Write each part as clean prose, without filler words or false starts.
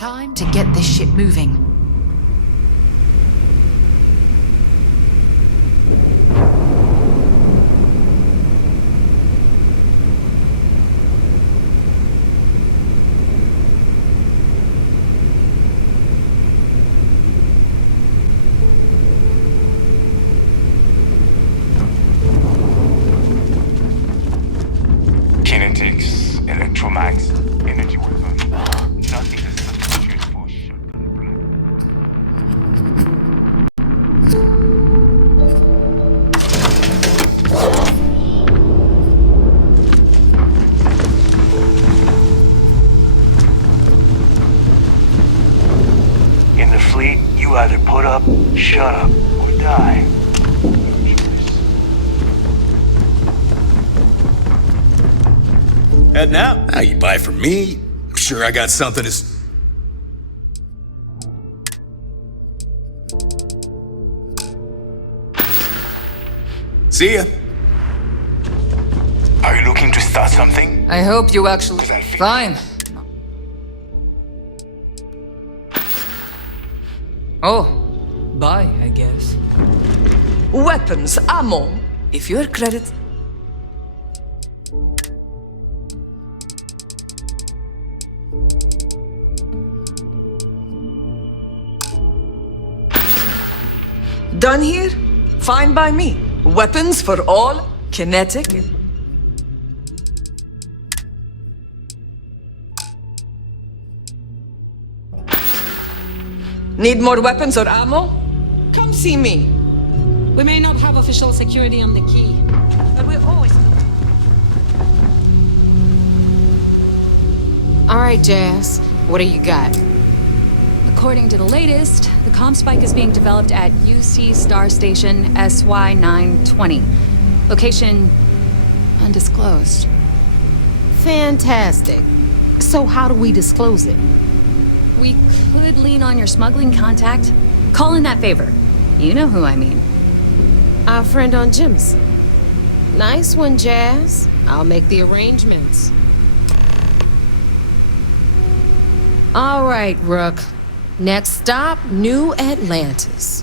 Time to get this shit moving. Kinetics, electromags, energy weapon. Nothing to substitute for shotgun blast. In the fleet, you either put up, shut up, or die. Heading out? Now you buy from me. I'm sure I got something to... See ya. Are you looking to start something? I hope you actually... Fine. Oh, bye, I guess. Weapons, ammo. If you're credit... Done here? Fine by me. Weapons for all, kinetic. Need more weapons or ammo? Come see me. We may not have official security on the key, but we're always... All right, Jazz. What do you got? According to the latest, the comm spike is being developed at UC Star Station SY-920. Location undisclosed. Fantastic. So how do we disclose it? We could lean on your smuggling contact. Call in that favor. You know who I mean. Our friend on Jim's. Nice one, Jazz. I'll make the arrangements. All right, Rook. Next stop, New Atlantis.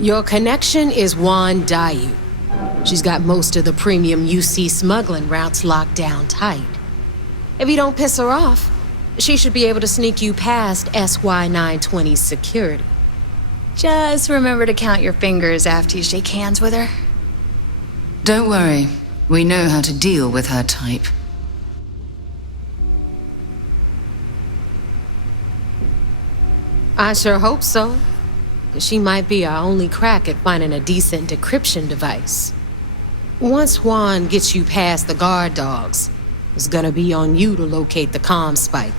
Your connection is Juan Dayu. She's got most of the premium UC smuggling routes locked down tight. If you don't piss her off, she should be able to sneak you past SY-920's security. Just remember to count your fingers after you shake hands with her. Don't worry. We know how to deal with her type. I sure hope so. 'Cause she might be our only crack at finding a decent decryption device. Once Juan gets you past the guard dogs, it's gonna be on you to locate the comm spike.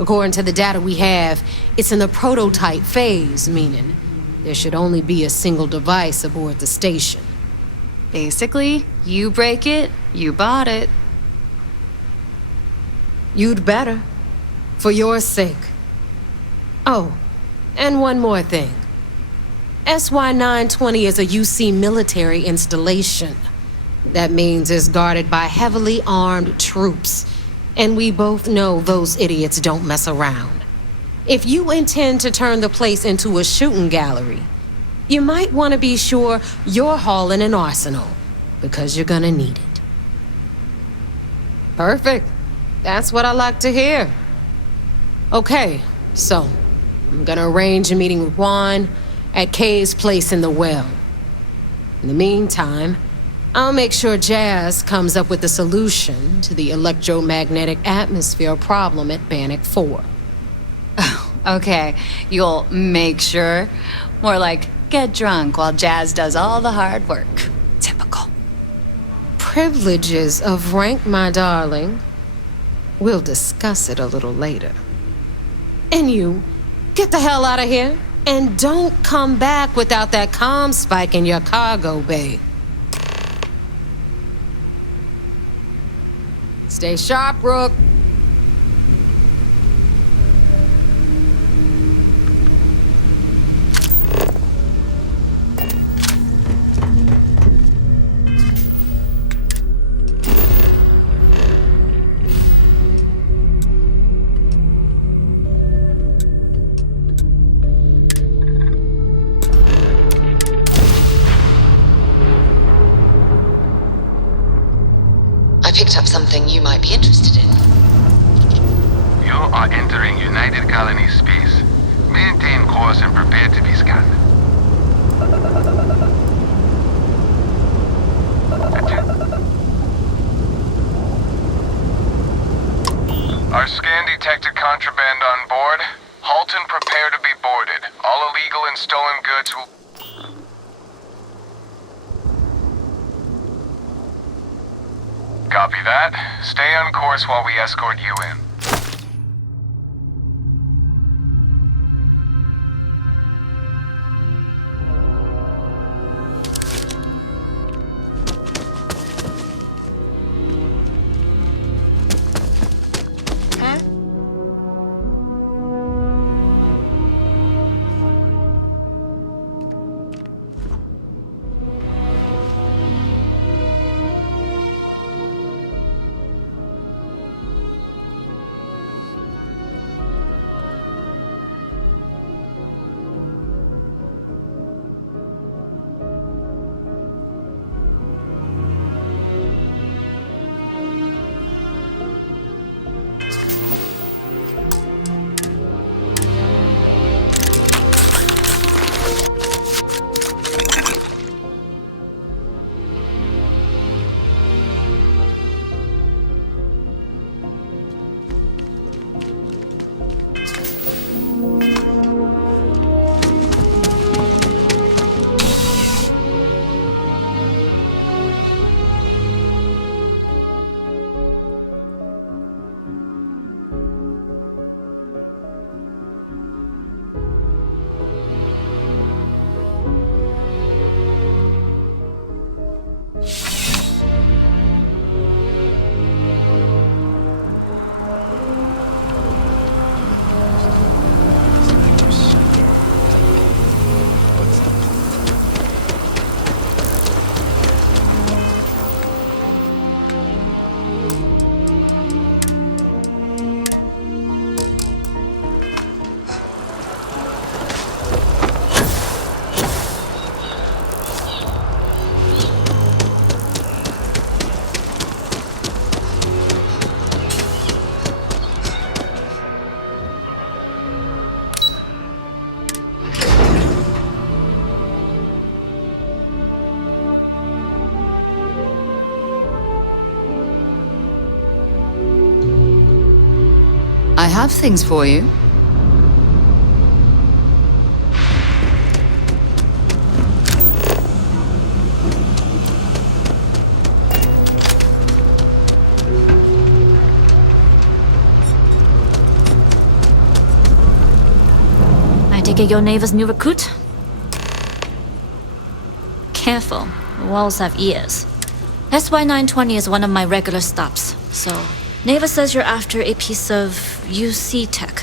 According to the data we have, it's in the prototype phase, meaning there should only be a single device aboard the station. Basically, you break it, you bought it. You'd better. For your sake. Oh, and one more thing. SY-920 is a UC military installation. That means it's guarded by heavily armed troops. And we both know those idiots don't mess around. If you intend to turn the place into a shooting gallery, you might want to be sure you're hauling an arsenal, because you're gonna need it. Perfect. That's what I like to hear. Okay, so I'm gonna arrange a meeting with Juan at Kay's place in the well. In the meantime, I'll make sure Jazz comes up with a solution to the electromagnetic atmosphere problem at Bannock 4. Okay, you'll make sure. More like get drunk while Jazz does all the hard work. Typical. Privileges of rank, my darling. We'll discuss it a little later. And you, get the hell out of here. And don't come back without that comm spike in your cargo bay. Stay sharp, Rook. are entering United Colony space. Maintain course and prepare to be scanned. Our scan detected contraband on board. Halt and prepare to be boarded. All illegal and stolen goods will... Copy that. Stay on course while we escort you in. I have things for you. I take it your neighbor's new recruit? Careful, the walls have ears. SY-920 is one of my regular stops, so Neva says you're after a piece of UC tech.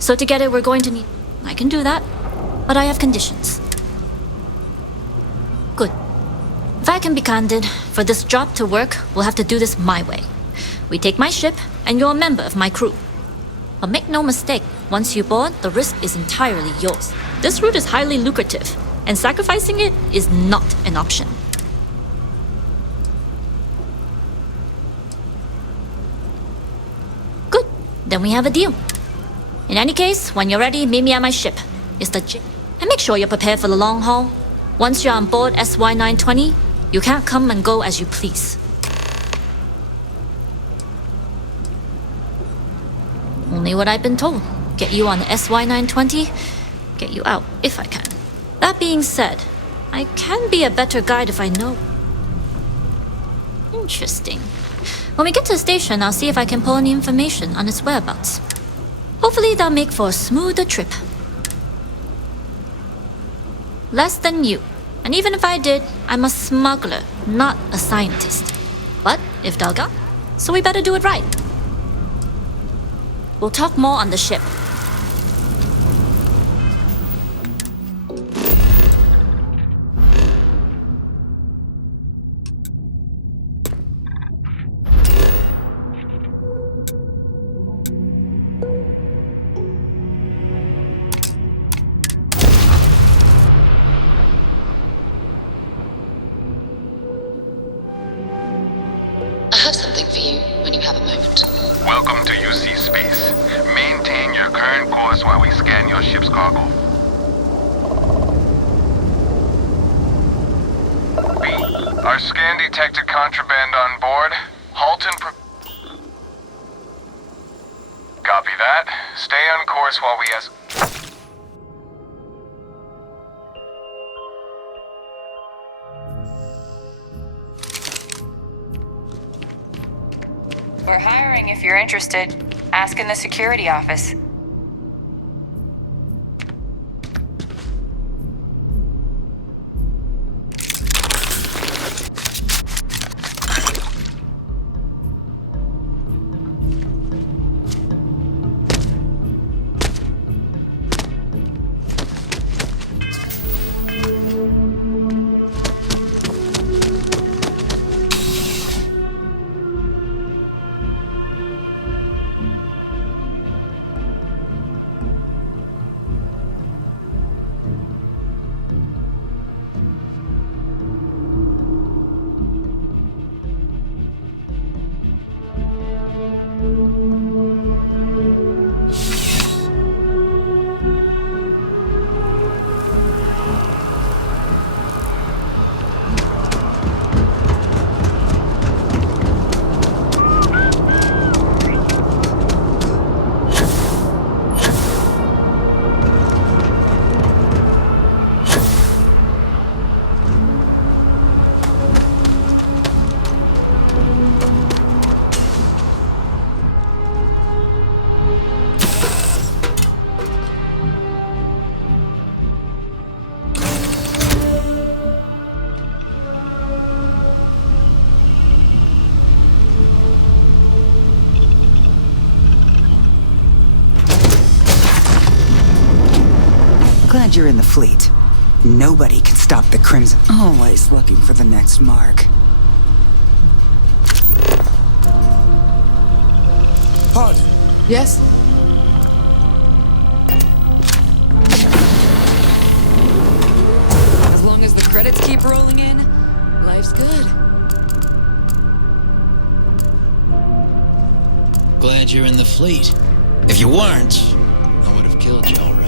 So to get it, we're going to need... I can do that, but I have conditions. Good. If I can be candid, for this job to work, we'll have to do this my way. We take my ship, and you're a member of my crew. But make no mistake, once you board, the risk is entirely yours. This route is highly lucrative, and sacrificing it is not an option. Good, then we have a deal. In any case, when you're ready, meet me at my ship. It's the J. And make sure you're prepared for the long haul. Once you're on board SY-920, you can't come and go as you please. Only what I've been told. Get you on the SY-920, get you out if I can. That being said, I can be a better guide if I know. Interesting. When we get to the station, I'll see if I can pull any information on its whereabouts. Hopefully that'll make for a smoother trip. Less than you. And even if I did, I'm a smuggler, not a scientist. But if Dalga, so we better do it right. We'll talk more on the ship. I have something for you when you have a moment. Welcome to UC Space. goggle. B, our scan detected contraband on board. Halt and Copy that. Stay on course while we We're hiring if you're interested. Ask in the security office. Glad you're in the fleet. Nobody can stop the Crimson. Always looking for the next mark. Pod, Yes? As long as the credits keep rolling in, life's good. Glad you're in the fleet. If you weren't, I would have killed you already.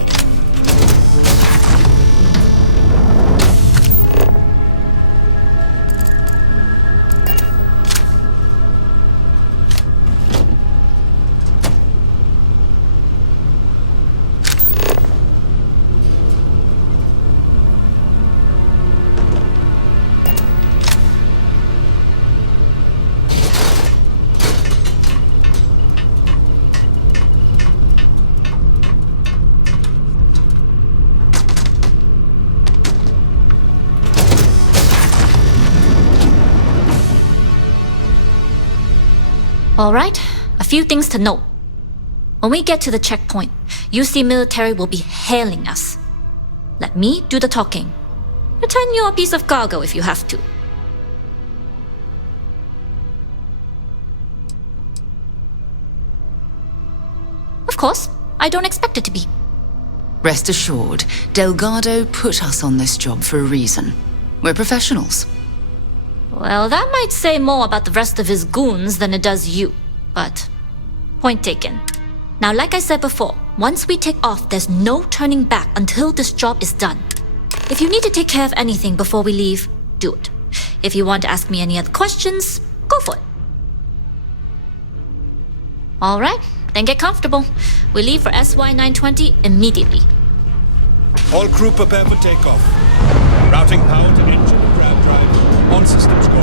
All right, a few things to note. When we get to the checkpoint, UC military will be hailing us. Let me do the talking. Pretend you're a piece of cargo if you have to. Of course, I don't expect it to be. Rest assured, Delgado put us on this job for a reason. We're professionals. Well, that might say more about the rest of his goons than it does you, but point taken. Now, like I said before, once we take off, there's no turning back until this job is done. If you need to take care of anything before we leave, do it. If you want to ask me any other questions, go for it. All right, then get comfortable. We leave for SY-920 immediately. all crew prepare for takeoff. Routing power to engine and grab drive. On systems go.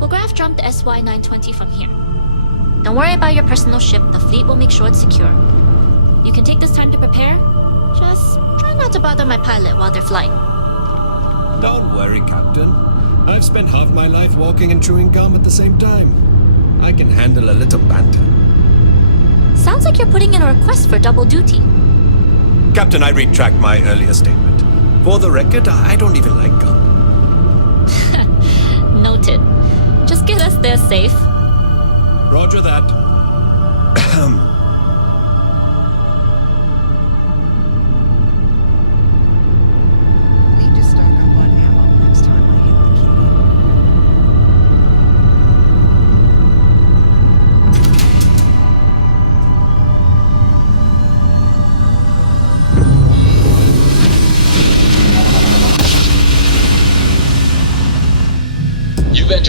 We'll graph jump the SY-920 from here. Don't worry about your personal ship. The fleet will make sure it's secure. You can take this time to prepare. Just try not to bother my pilot while they're flying. Don't worry, Captain. I've spent half my life walking and chewing gum at the same time. I can handle a little banter. Sounds like you're putting in a request for double duty. Captain, I retract my earlier statement. For the record, I don't even like gum. Noted. Just get us there safe. Roger that.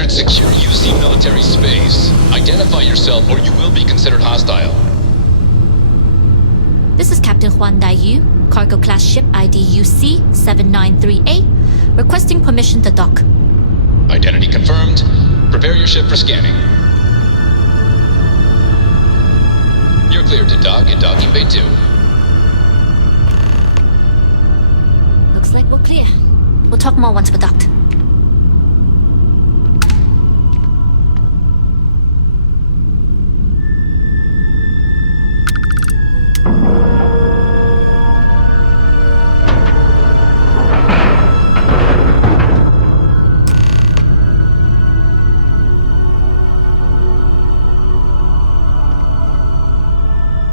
at secure UC military space. Identify yourself or you will be considered hostile. This is Captain Huan Daiyu, cargo class ship ID UC-793A, requesting permission to dock. Identity confirmed. Prepare your ship for scanning. You're cleared to dock in docking bay 2. Looks like we're clear. We'll talk more once we're docked.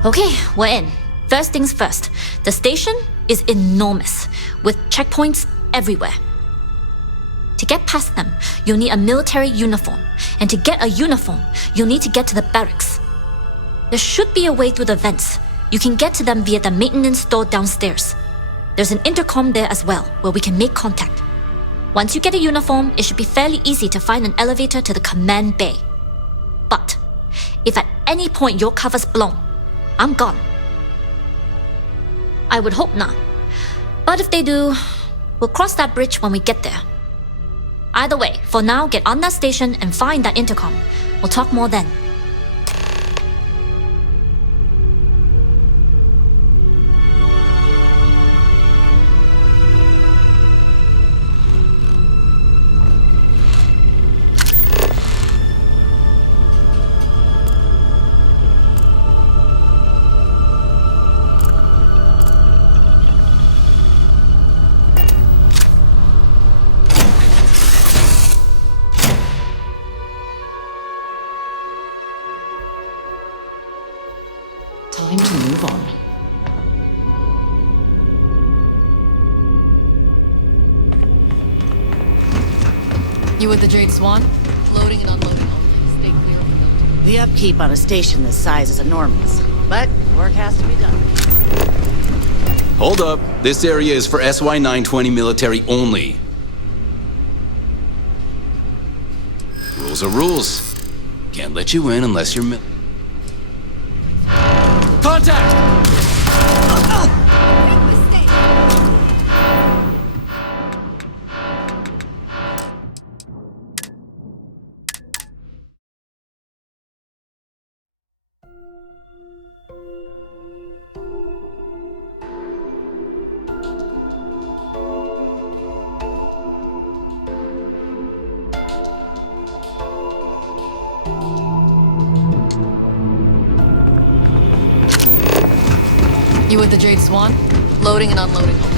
Okay, we're in. First things first, the station is enormous, with checkpoints everywhere. To get past them, you'll need a military uniform, and to get a uniform, you'll need to get to the barracks. There should be a way through the vents. You can get to them via the maintenance store downstairs. There's an intercom there as well, where we can make contact. Once you get a uniform, it should be fairly easy to find an elevator to the command bay. But if at any point your cover's blown, I'm gone. I would hope not. But if they do, we'll cross that bridge when we get there. Either way, for now, get on that station and find that intercom. We'll talk more then. Time to move on. You with the Jade Swan? Loading and unloading only. Stay clear of the building. The upkeep on a station this size is enormous, but work has to be done. Hold up. This area is for SY-920 military only. Rules are rules. Can't let you in unless you're Contact! You with the Jade Swan? Loading and unloading only.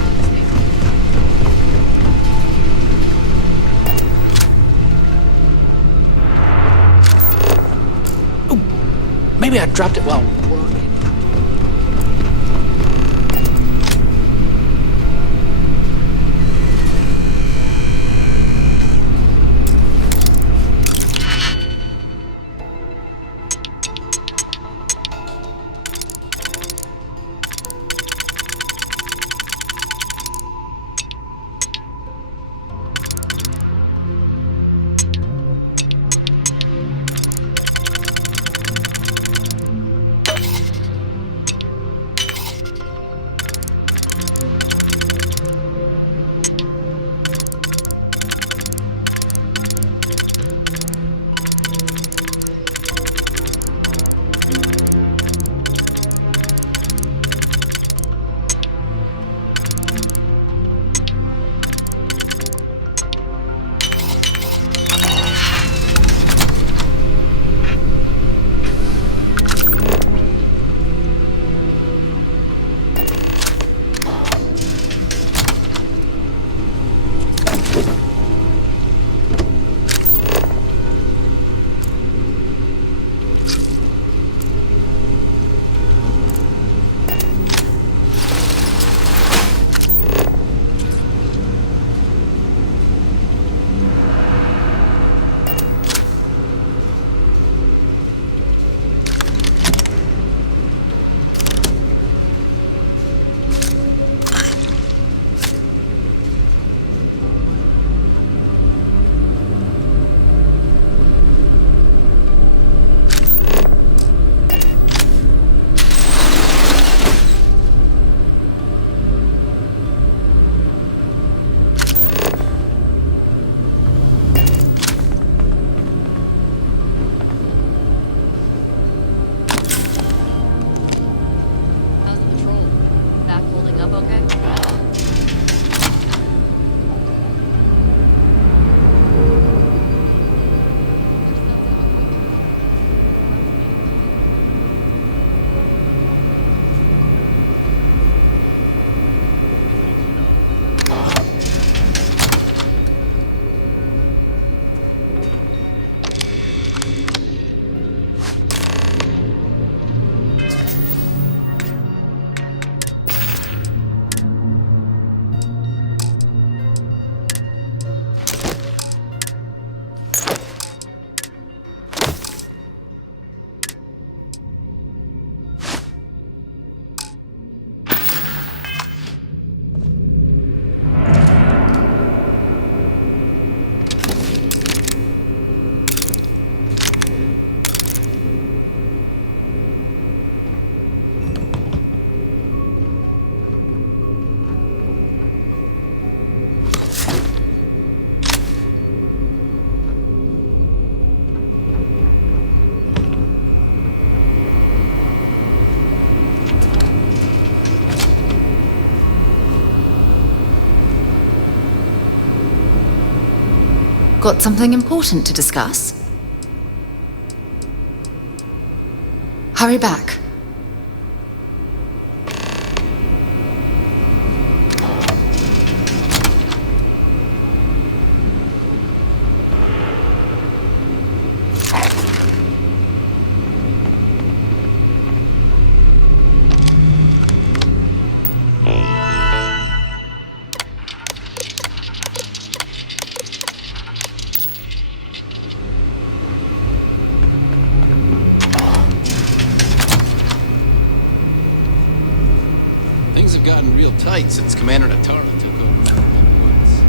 Maybe I dropped it while working. Got something important to discuss? Hurry back. Things have gotten real tight since Commander Natara took over the woods.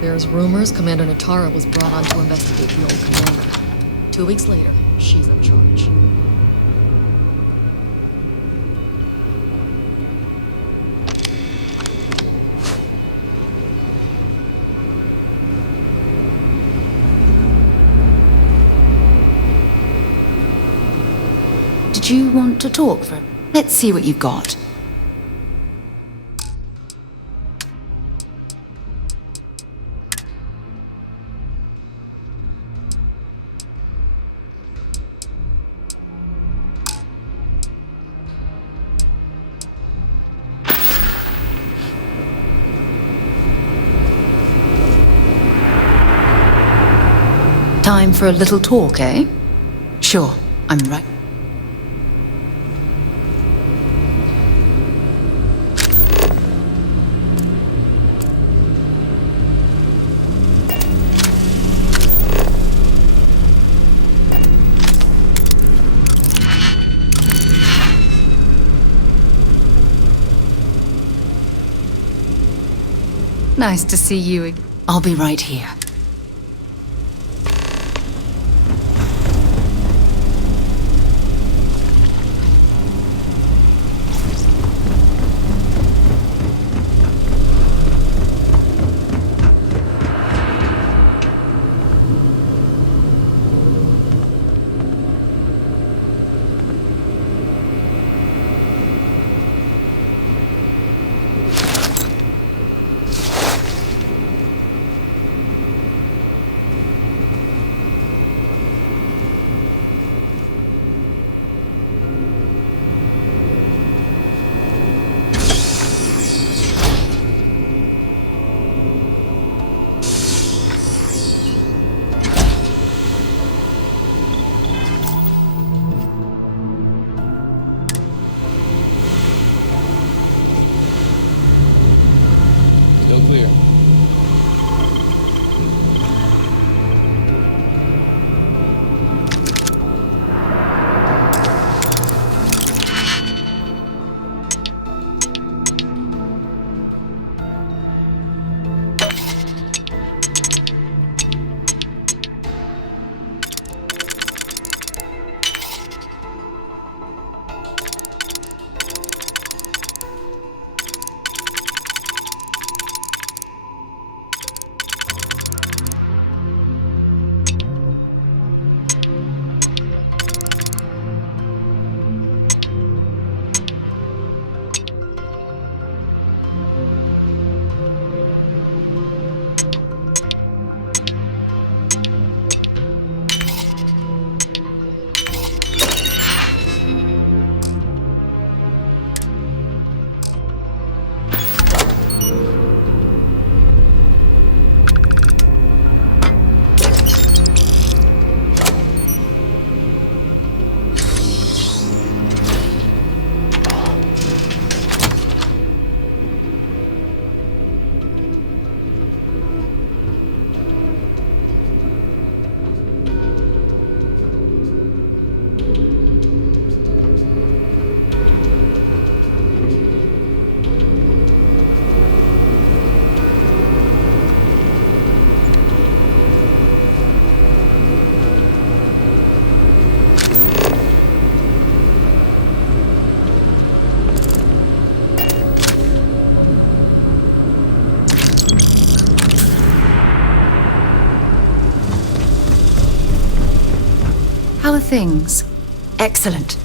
There's rumors Commander Natara was brought on to investigate the old commander. 2 weeks later, she's in charge. Did you want to talk for... Let's see what you've got. Time for a little talk, eh? Sure, I'm right. Nice to see you again. I'll be right here. How are things? Excellent.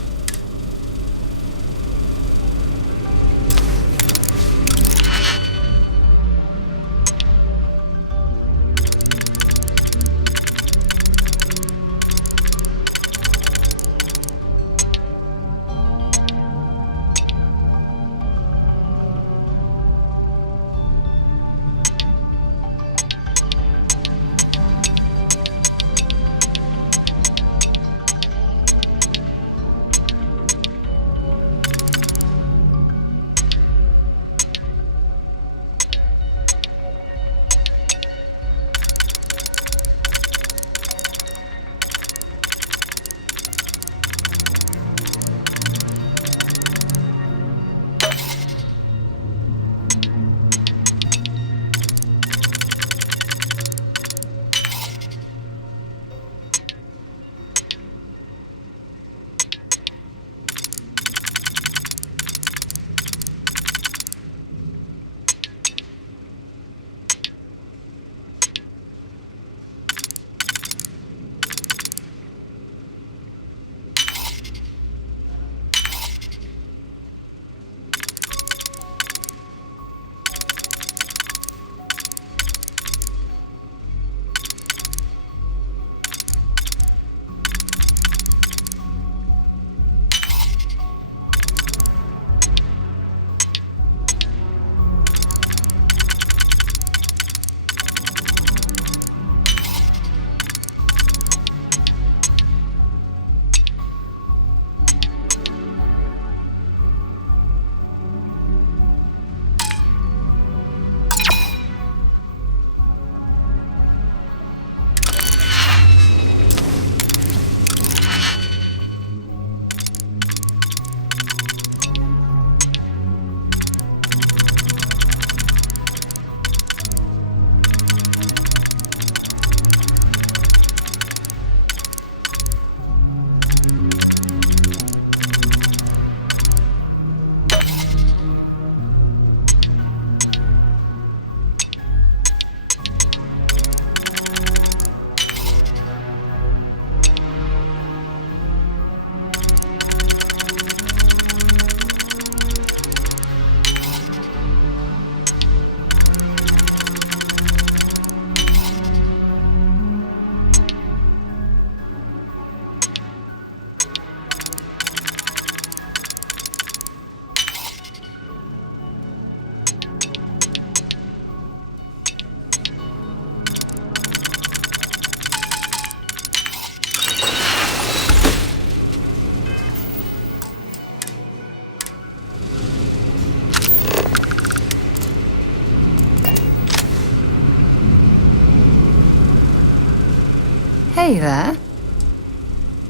Hey there.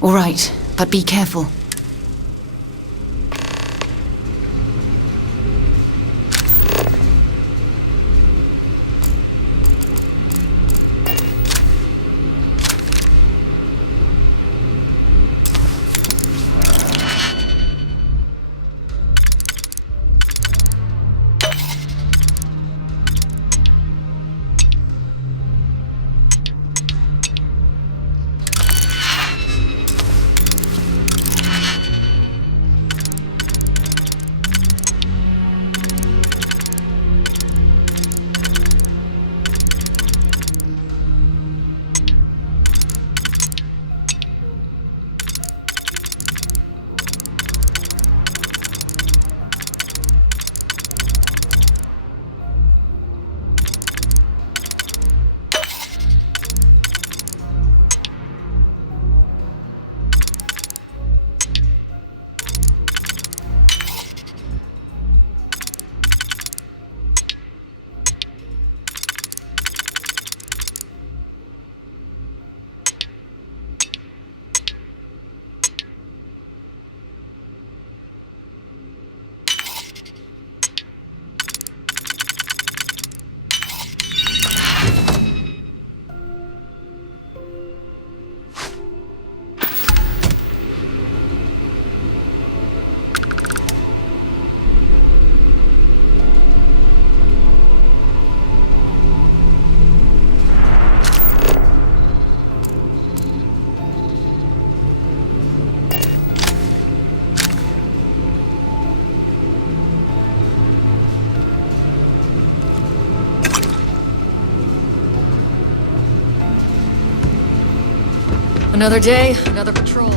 All right, but be careful. Another day, another patrol.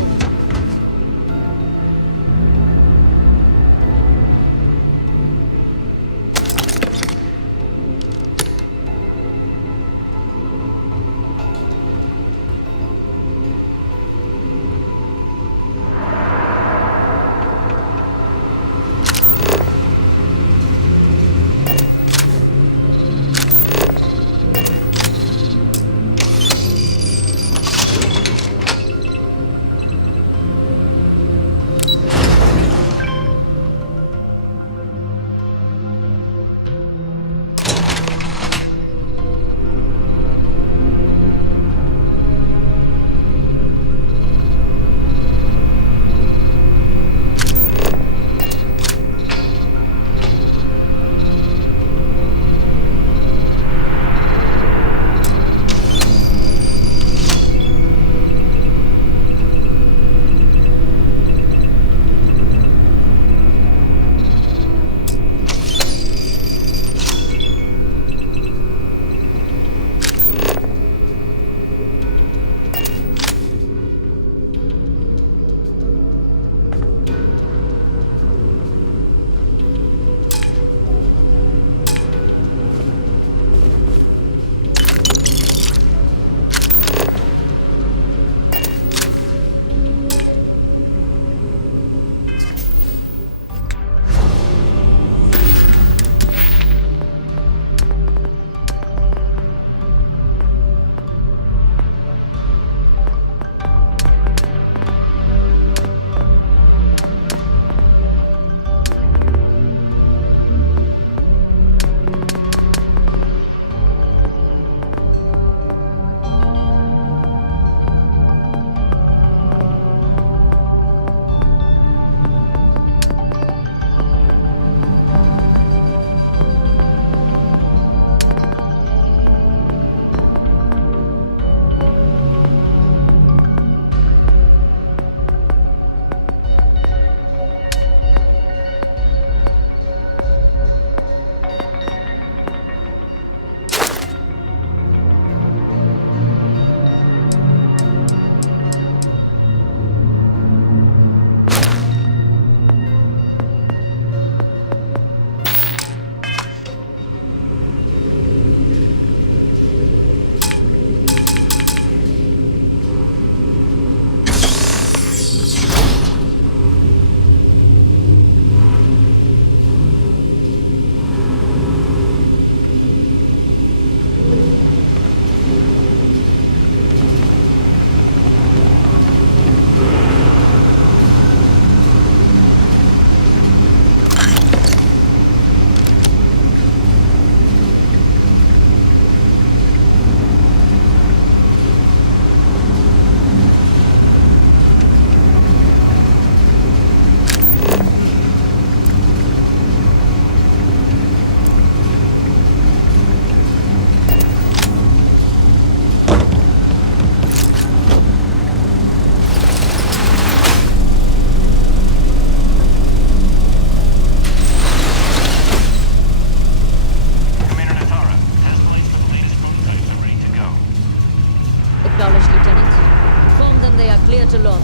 to launch.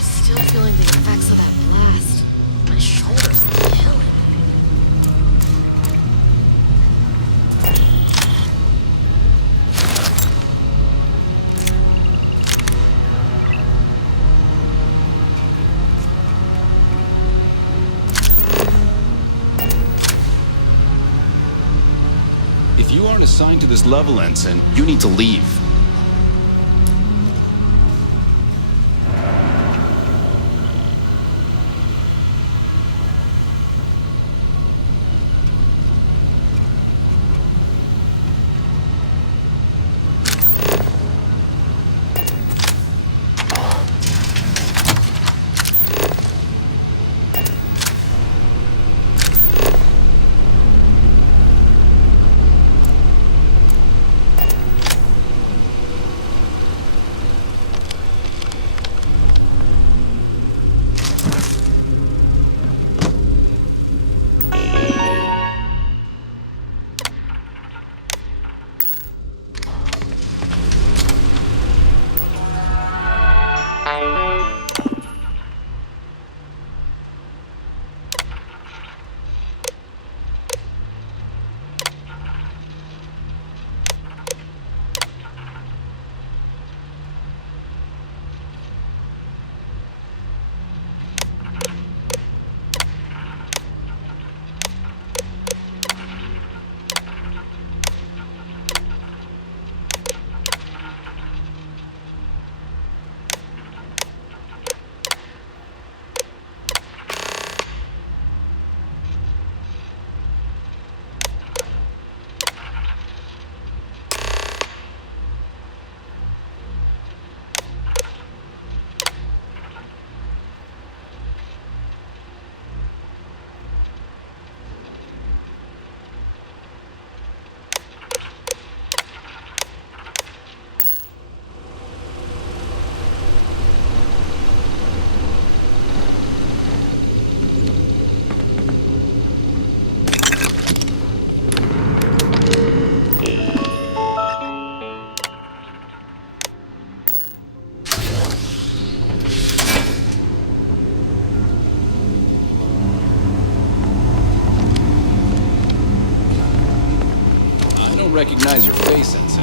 Still feeling the effects of that blast. My shoulder's killing me. If you aren't assigned to this level, Ensign, you need to leave. don't recognize your face, Sensei.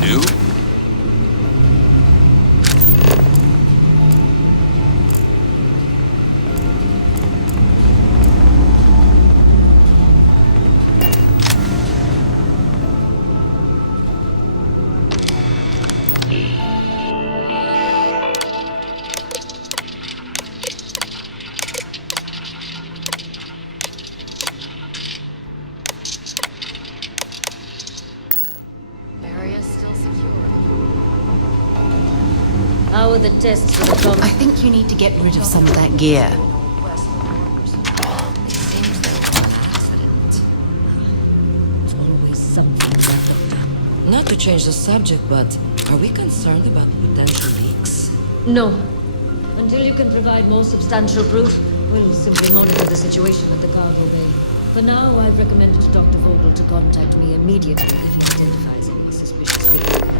New? How are the tests for the comet? I think you need to get rid of some of that gear. Always something wrapped up. Not to change the subject, but are we concerned about potential leaks? No. Until you can provide more substantial proof, we'll simply monitor the situation at the cargo bay. For now, I've recommended to Dr. Vogel to contact me immediately if he identifies any suspicious behavior.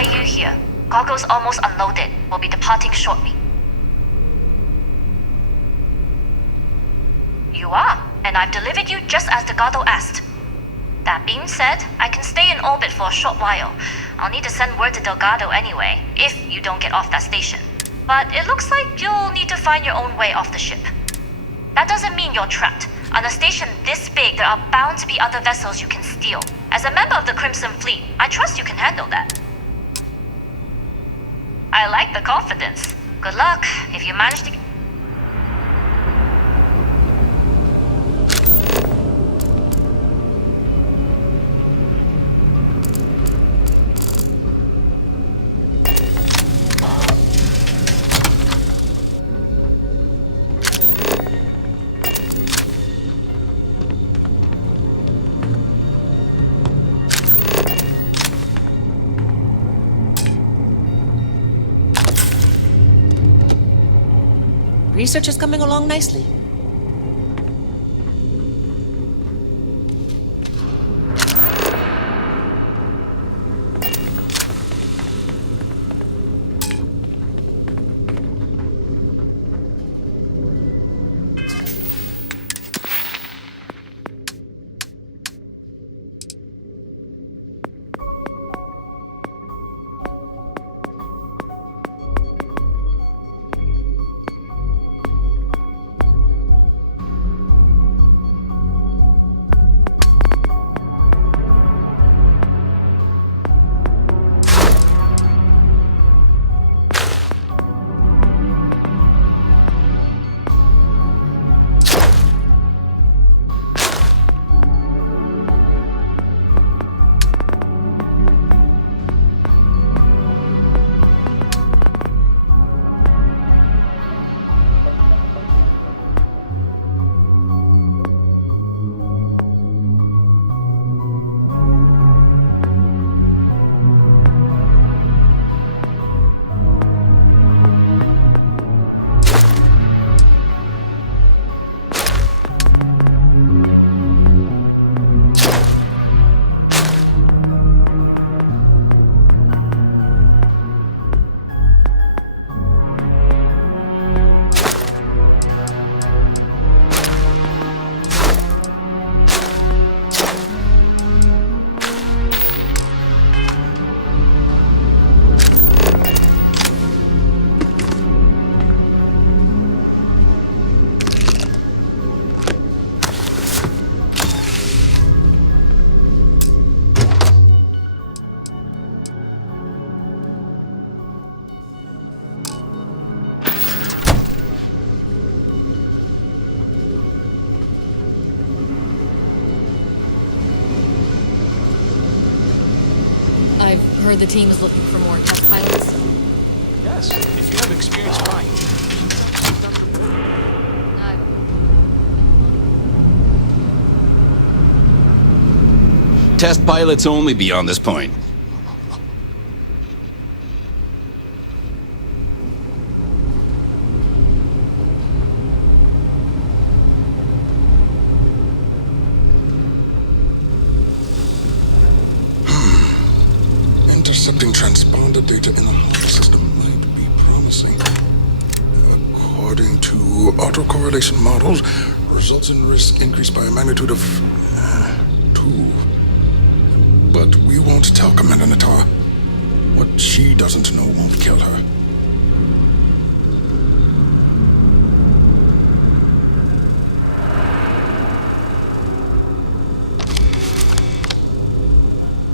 Yu here. Cargo's almost unloaded. We'll be departing shortly. You are, and I've delivered you just as Delgado asked. That being said, I can stay in orbit for a short while. I'll need to send word to Delgado anyway, if you don't get off that station. But it looks like you'll need to find your own way off the ship. That doesn't mean you're trapped. On a station this big, there are bound to be other vessels you can steal. As a member of the Crimson Fleet, I trust you can handle that. I like the confidence. Good luck if you manage to... Research is coming along nicely. heard the team is looking for more test pilots. Yes, if you have experience flying. Test pilots only beyond this point. Intercepting transponder data in the hull system might be promising. According to autocorrelation models, results in risk increased by a magnitude of 2. But we won't tell Commander Natar. What she doesn't know won't kill her.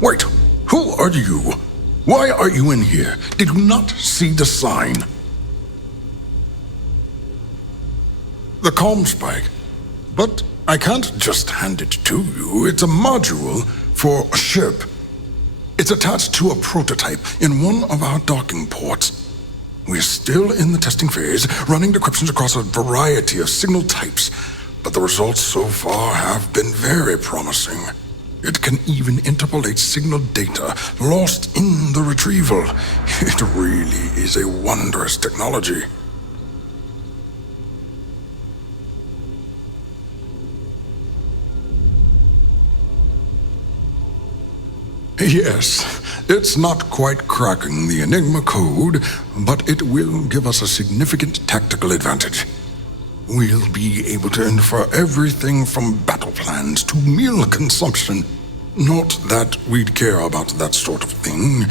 Wait! Who are you? Why are you in here? Did you not see the sign? The comm spike. But I can't just hand it to you. It's a module for a ship. It's attached to a prototype in one of our docking ports. We're still in the testing phase, running decryptions across a variety of signal types, but the results so far have been very promising. It can even interpolate signal data lost in the retrieval. It really is a wondrous technology. Yes, it's not quite cracking the Enigma code, but it will give us a significant tactical advantage. We'll be able to infer everything from battle plans to meal consumption. Not that we'd care about that sort of thing,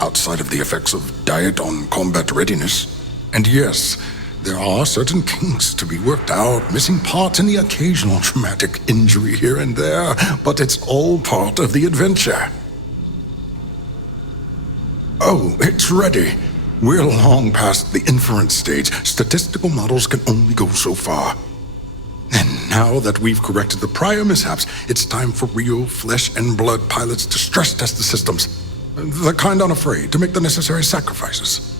outside of the effects of diet on combat readiness. And yes, there are certain kinks to be worked out, missing parts and the occasional traumatic injury here and there, but it's all part of the adventure. Oh, it's ready. We're long past the inference stage. Statistical models can only go so far. And now that we've corrected the prior mishaps, it's time for real flesh and blood pilots to stress test the systems. The kind unafraid to make the necessary sacrifices.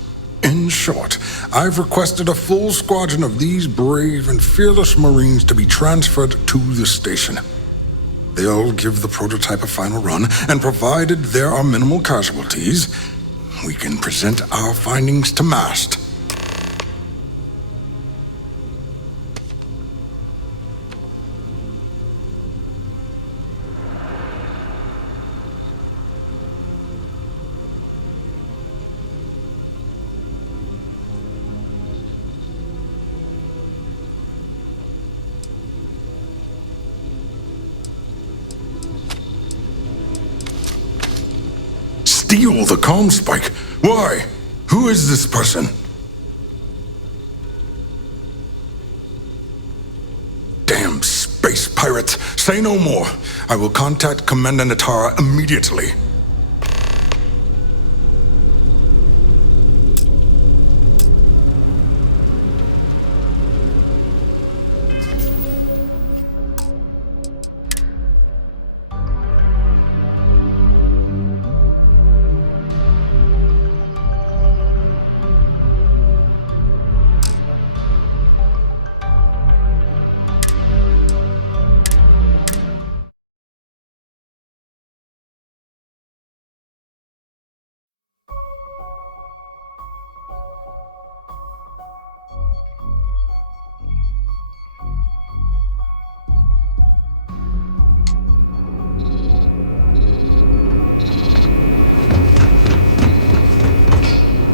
In short, I've requested a full squadron of these brave and fearless Marines to be transferred to the station. They'll give the prototype a final run, and provided there are minimal casualties, we can present our findings to MAST. Steal the comm spike? Why? Who is this person? Damn space pirates! Say no more. I will contact Commander Natara immediately.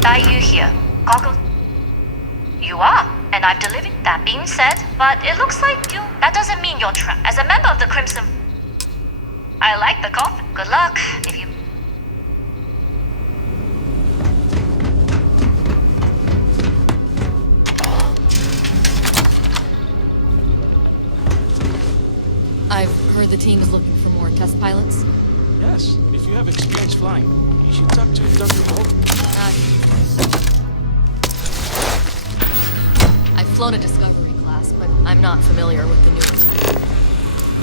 Are you here? Goggle. You are, and I've delivered. That being said, but it looks like you. That doesn't mean you're trapped. As a member of the Crimson. I like the golf. Good luck. If you. I've heard the team is looking for more test pilots. Yes, if you have experience flying, you should talk to Dr. Bolton. I've flown a Discovery class, but I'm not familiar with the newer type.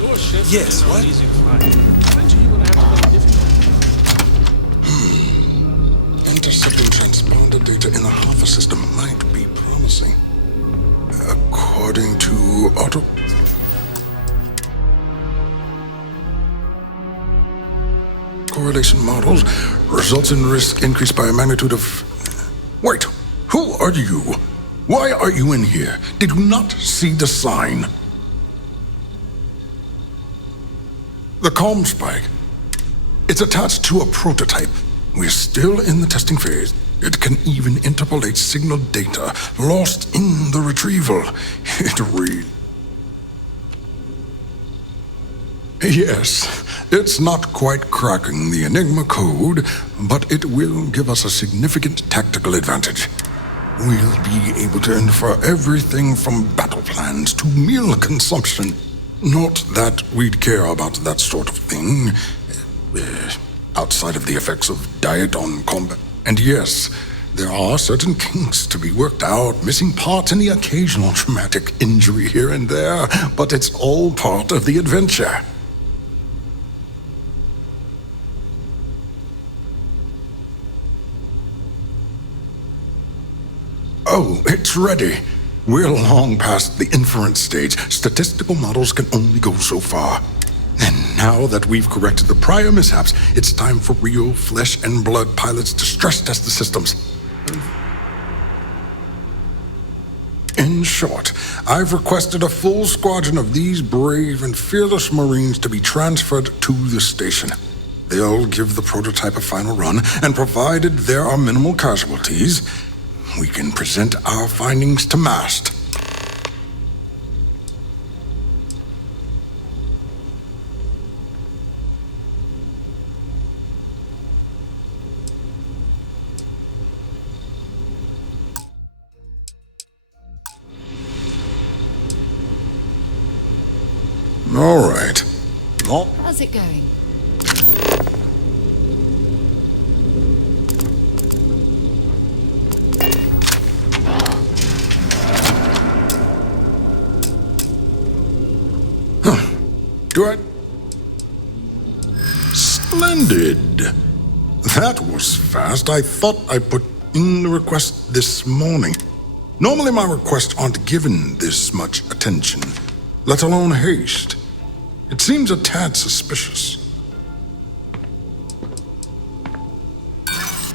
Your ship Yes, is what? easy to fly. I bet you will have to play difficult. intercepting transponder data in the Hoffa system might be promising. According to auto... correlation models, results in risk increased by a magnitude of... Wait, who are you? Why are you in here? Did you not see the sign? The comm spike. It's attached to a prototype. We're still in the testing phase. It can even interpolate signal data lost in the retrieval. It really... Yes, it's not quite cracking the Enigma code, but it will give us a significant tactical advantage. We'll be able to infer everything from battle plans to meal consumption. Not that we'd care about that sort of thing, outside of the effects of diet on combat. And yes, there are certain kinks to be worked out, missing parts and the occasional traumatic injury here and there, but it's all part of the adventure. Oh, it's ready. We're long past the inference stage. Statistical models can only go so far. And now that we've corrected the prior mishaps, it's time for real flesh and blood pilots to stress test the systems. In short, I've requested a full squadron of these brave and fearless Marines to be transferred to the station. They'll give the prototype a final run, and provided there are minimal casualties, we can present our findings to MAST. All right. How's it going? Good. Splendid. That was fast. I thought I put in the request this morning. Normally my requests aren't given this much attention, let alone haste. It seems a tad suspicious.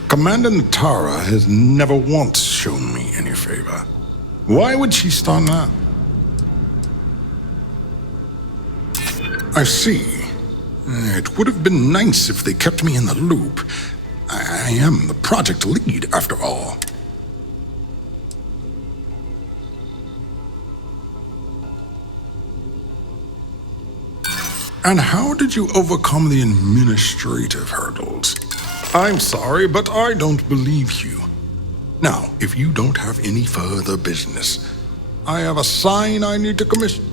Commander Natara has never once shown me any favor. Why would she start now? I see. It would have been nice if they kept me in the loop. I am the project lead, after all. And how did you overcome the administrative hurdles? I'm sorry, but I don't believe you. Now, if you don't have any further business, I have a sign I need to commission.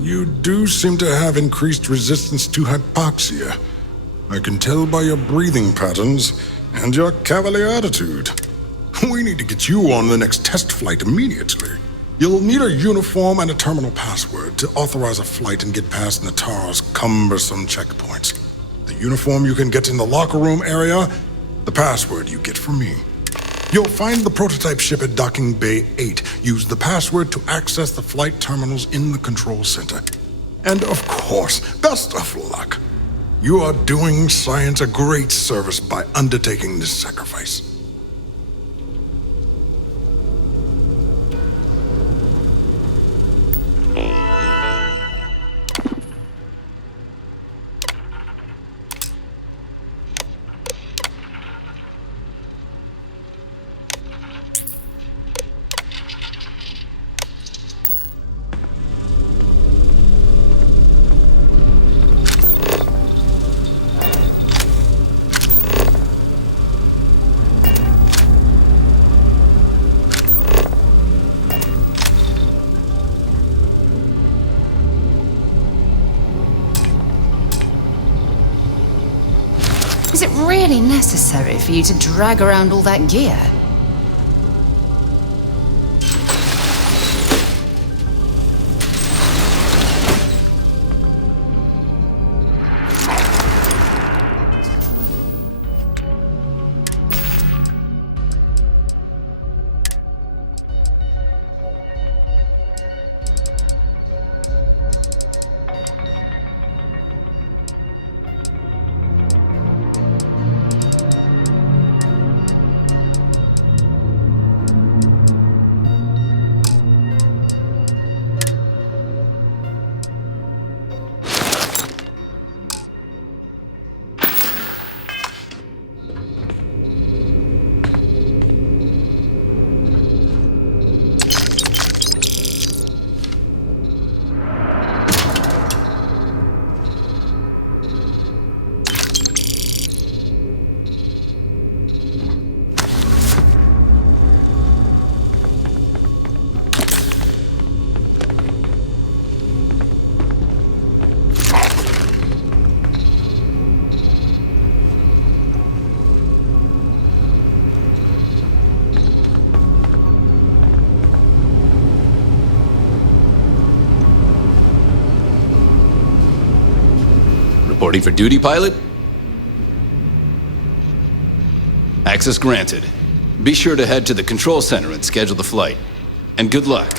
You do seem to have increased resistance to hypoxia. I can tell by your breathing patterns and your cavalier attitude. We need to get you on the next test flight immediately. You'll need a uniform and a terminal password to authorize a flight and get past Natara's cumbersome checkpoints. The uniform you can get in the locker room area, the password you get from me. You'll find the prototype ship at Docking Bay 8. Use the password to access the flight terminals in the control center. And of course, best of luck. You are doing science a great service by undertaking this sacrifice. Is it really necessary for you to drag around all that gear? Reporting for duty, pilot? Access granted. Be sure to head to the control center and schedule the flight. And good luck.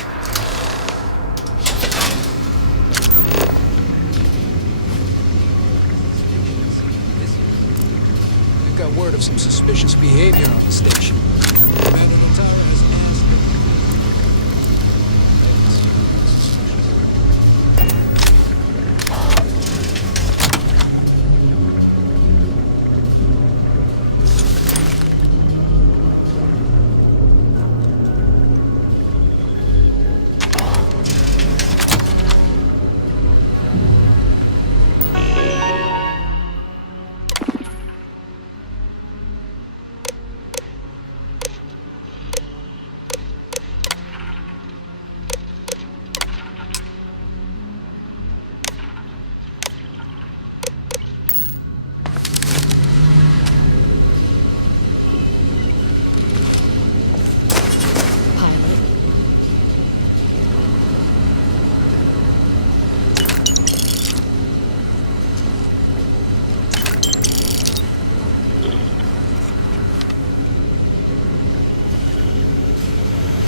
We've got word of some suspicious behavior on the station. Commander Natara has asked that...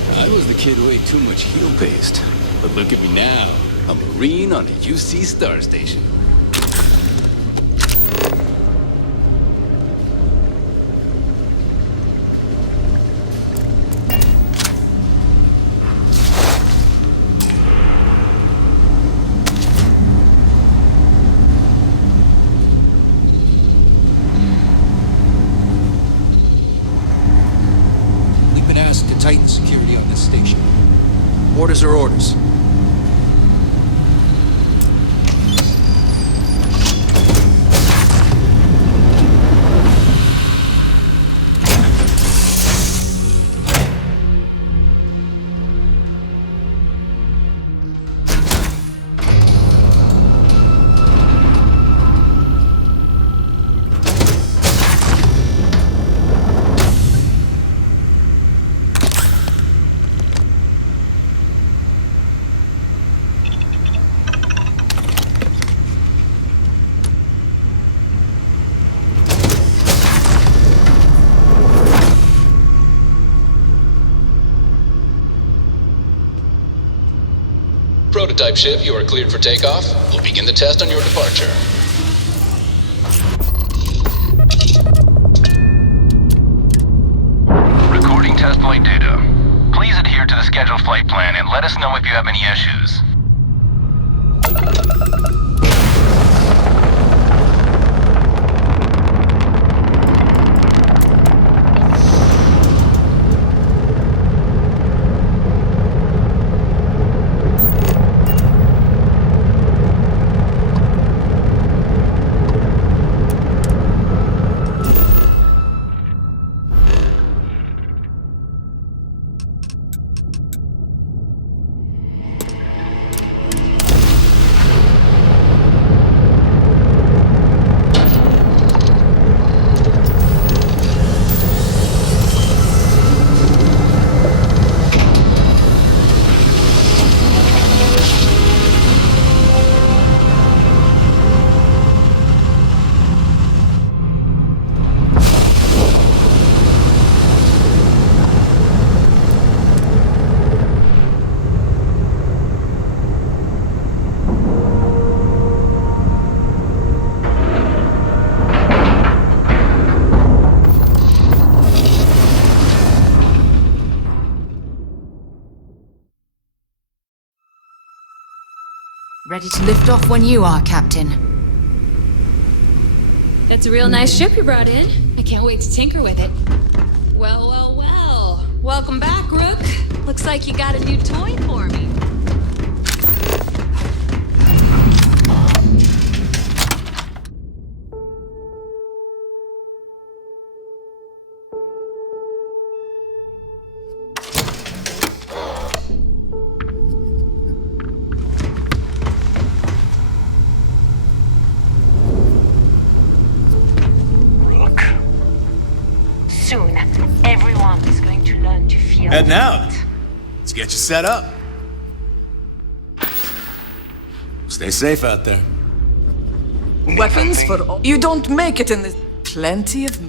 I was the kid who ate too much heel paste. But look at me now. A Marine on a UC Star Station. Tighten security on this station. Orders are orders. Prototype ship, you are cleared for takeoff. We'll begin the test on your departure. Recording test flight data. Please adhere to the scheduled flight plan and let us know if you have any issues. Ready to lift off when you are, Captain. That's a real nice ship you brought in. I can't wait to tinker with it. Well, well, well. Welcome back, Rook. Looks like you got a new toy for me. Soon, everyone is going to learn to feel. Heading out. Let's get you set up. Stay safe out there. Weapons for all. You don't make it in this. Plenty of.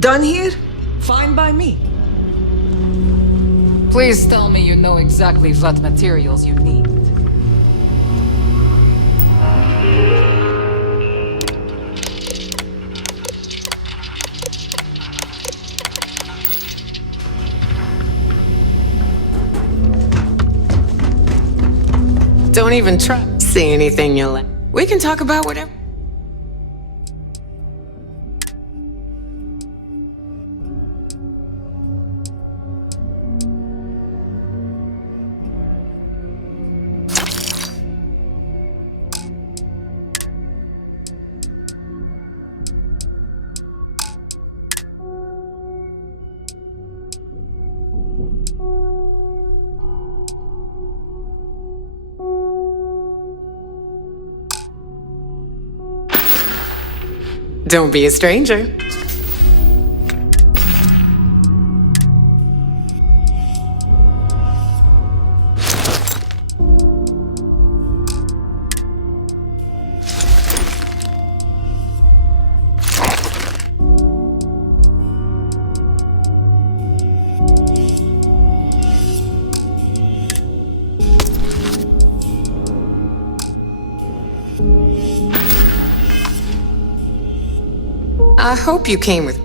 Done here? Fine by me. Please tell me you know exactly what materials you need. Don't even try. Say anything you'll like. We can talk about whatever. Don't be a stranger. I hope you came with.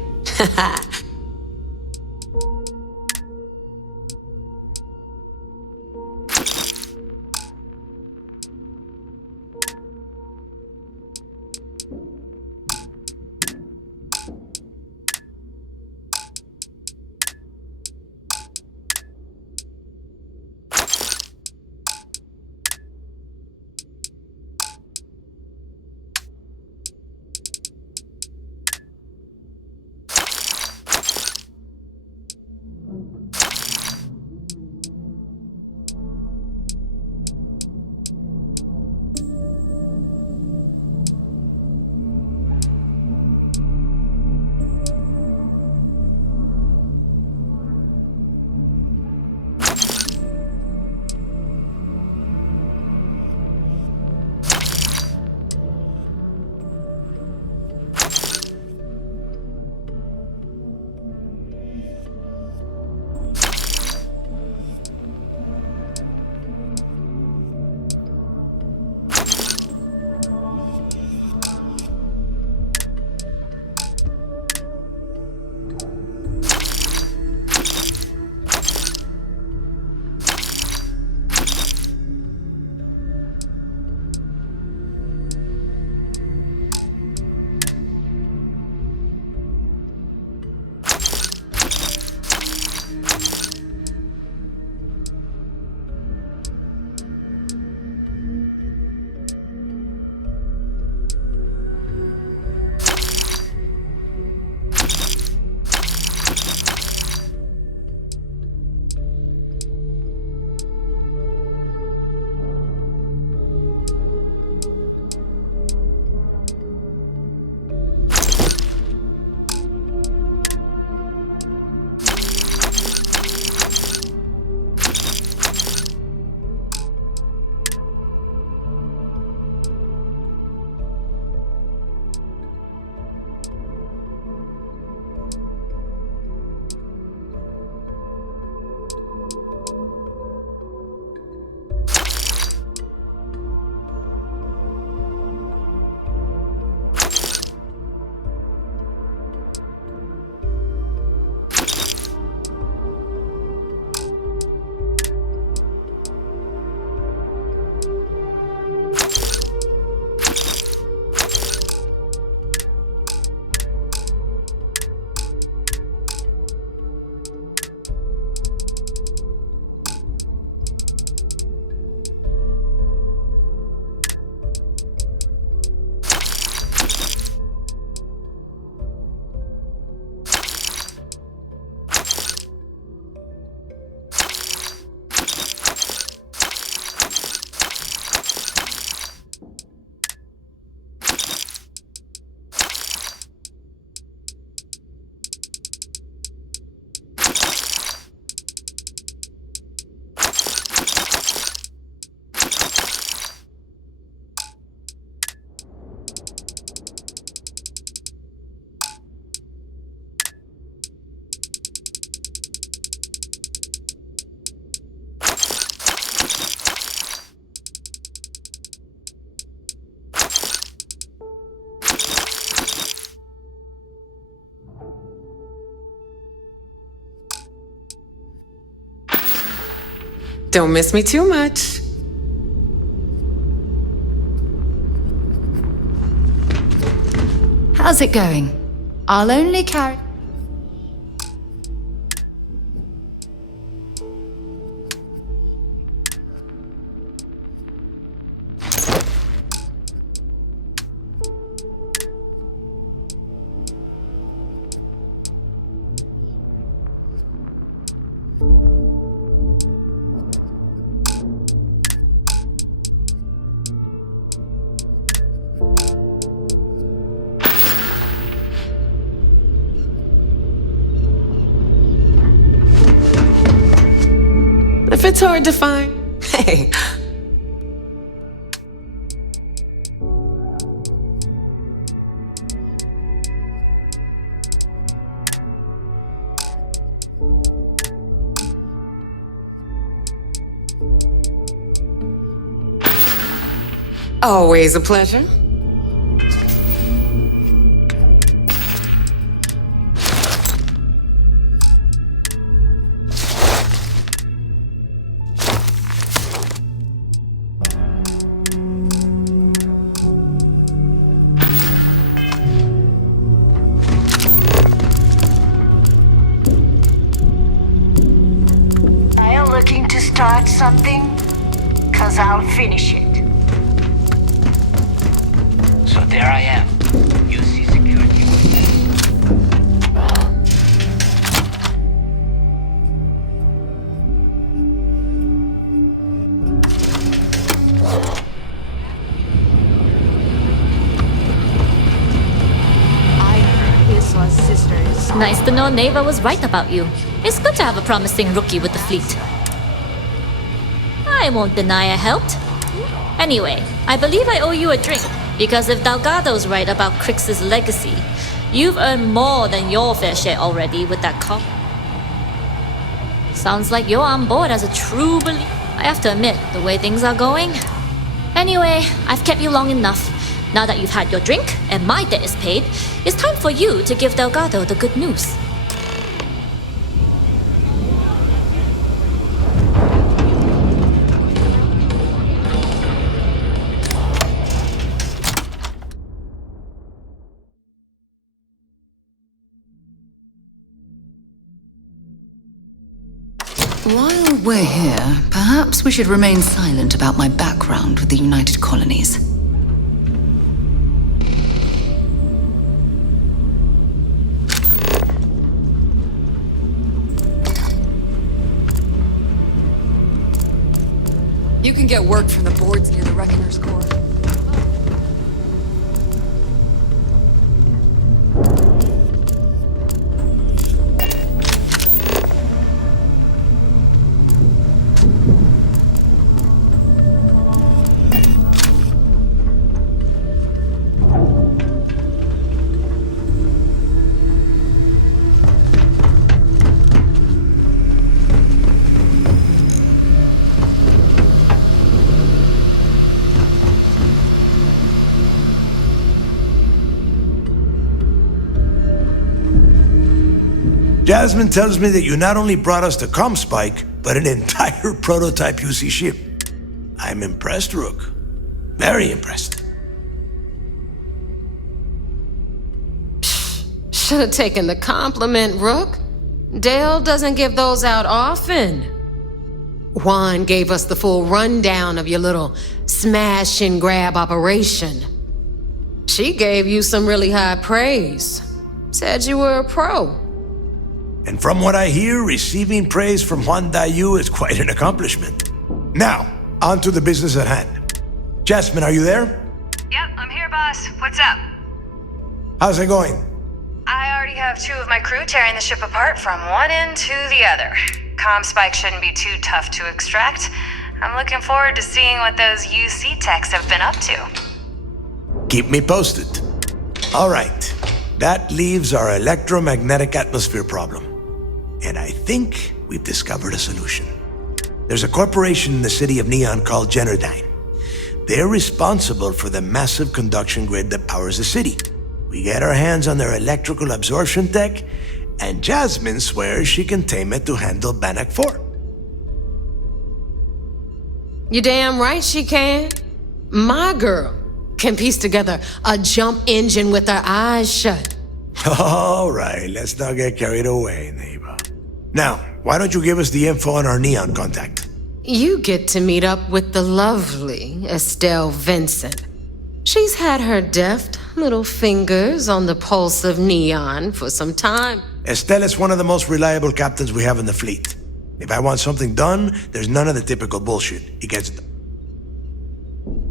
Don't miss me too much. How's it going? I'll only carry... If it's hard to find, hey. Always a pleasure. Are you looking to start something? 'Cause I'll finish it. So there I am. UC security witness. I heard Asus sisters. Nice to know Neva was right about you. It's good to have a promising rookie with the fleet. I won't deny I helped. Anyway, I believe I owe you a drink, because if Delgado's right about Crix's legacy, you've earned more than your fair share already with that cop. Sounds like you're on board as a true believer. I have to admit, the way things are going. Anyway, I've kept you long enough. Now that you've had your drink and my debt is paid, it's time for you to give Delgado the good news. While we're here, perhaps we should remain silent about my background with the United Colonies. You can get work from the boards near the Reckoner's Core. Jasmine tells me that you not only brought us the ComSpike, but an entire prototype UC ship. I'm impressed, Rook. Very impressed. Should have taken the compliment, Rook. Dale doesn't give those out often. Juan gave us the full rundown of your little smash and grab operation. She gave you some really high praise. Said you were a pro. And from what I hear, receiving praise from Juan Dayu is quite an accomplishment. Now, on to the business at hand. Jasmine, are you there? Yep, I'm here, boss. What's up? How's it going? I already have 2 of my crew tearing the ship apart from one end to the other. ComSpike shouldn't be too tough to extract. I'm looking forward to seeing what those UC techs have been up to. Keep me posted. All right. That leaves our electromagnetic atmosphere problem. And I think we've discovered a solution. There's a corporation in the city of Neon called Generdyne. They're responsible for the massive conduction grid that powers the city. We get our hands on their electrical absorption tech, and Jasmine swears she can tame it to handle Bannock 4. You damn right she can. My girl can piece together a jump engine with her eyes shut. All right, let's not get carried away, neighbor. Now, why don't you give us the info on our Neon contact? You get to meet up with the lovely Estelle Vincent. She's had her deft little fingers on the pulse of Neon for some time. Estelle is one of the most reliable captains we have in the fleet. If I want something done, there's none of the typical bullshit. He gets it.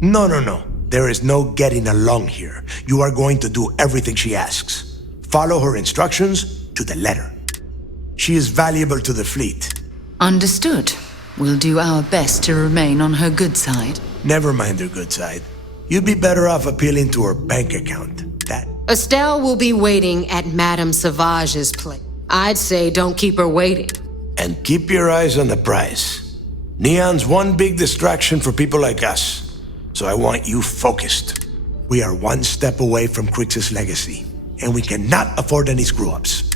No. There is no getting along here. You are going to do everything she asks. Follow her instructions to the letter. She is valuable to the fleet. Understood. We'll do our best to remain on her good side. Never mind her good side. You'd be better off appealing to her bank account. That. Estelle will be waiting at Madame Sauvage's place. I'd say don't keep her waiting. And keep your eyes on the prize. Neon's one big distraction for people like us. So I want you focused. We are one step away from Crix's legacy, and we cannot afford any screw-ups.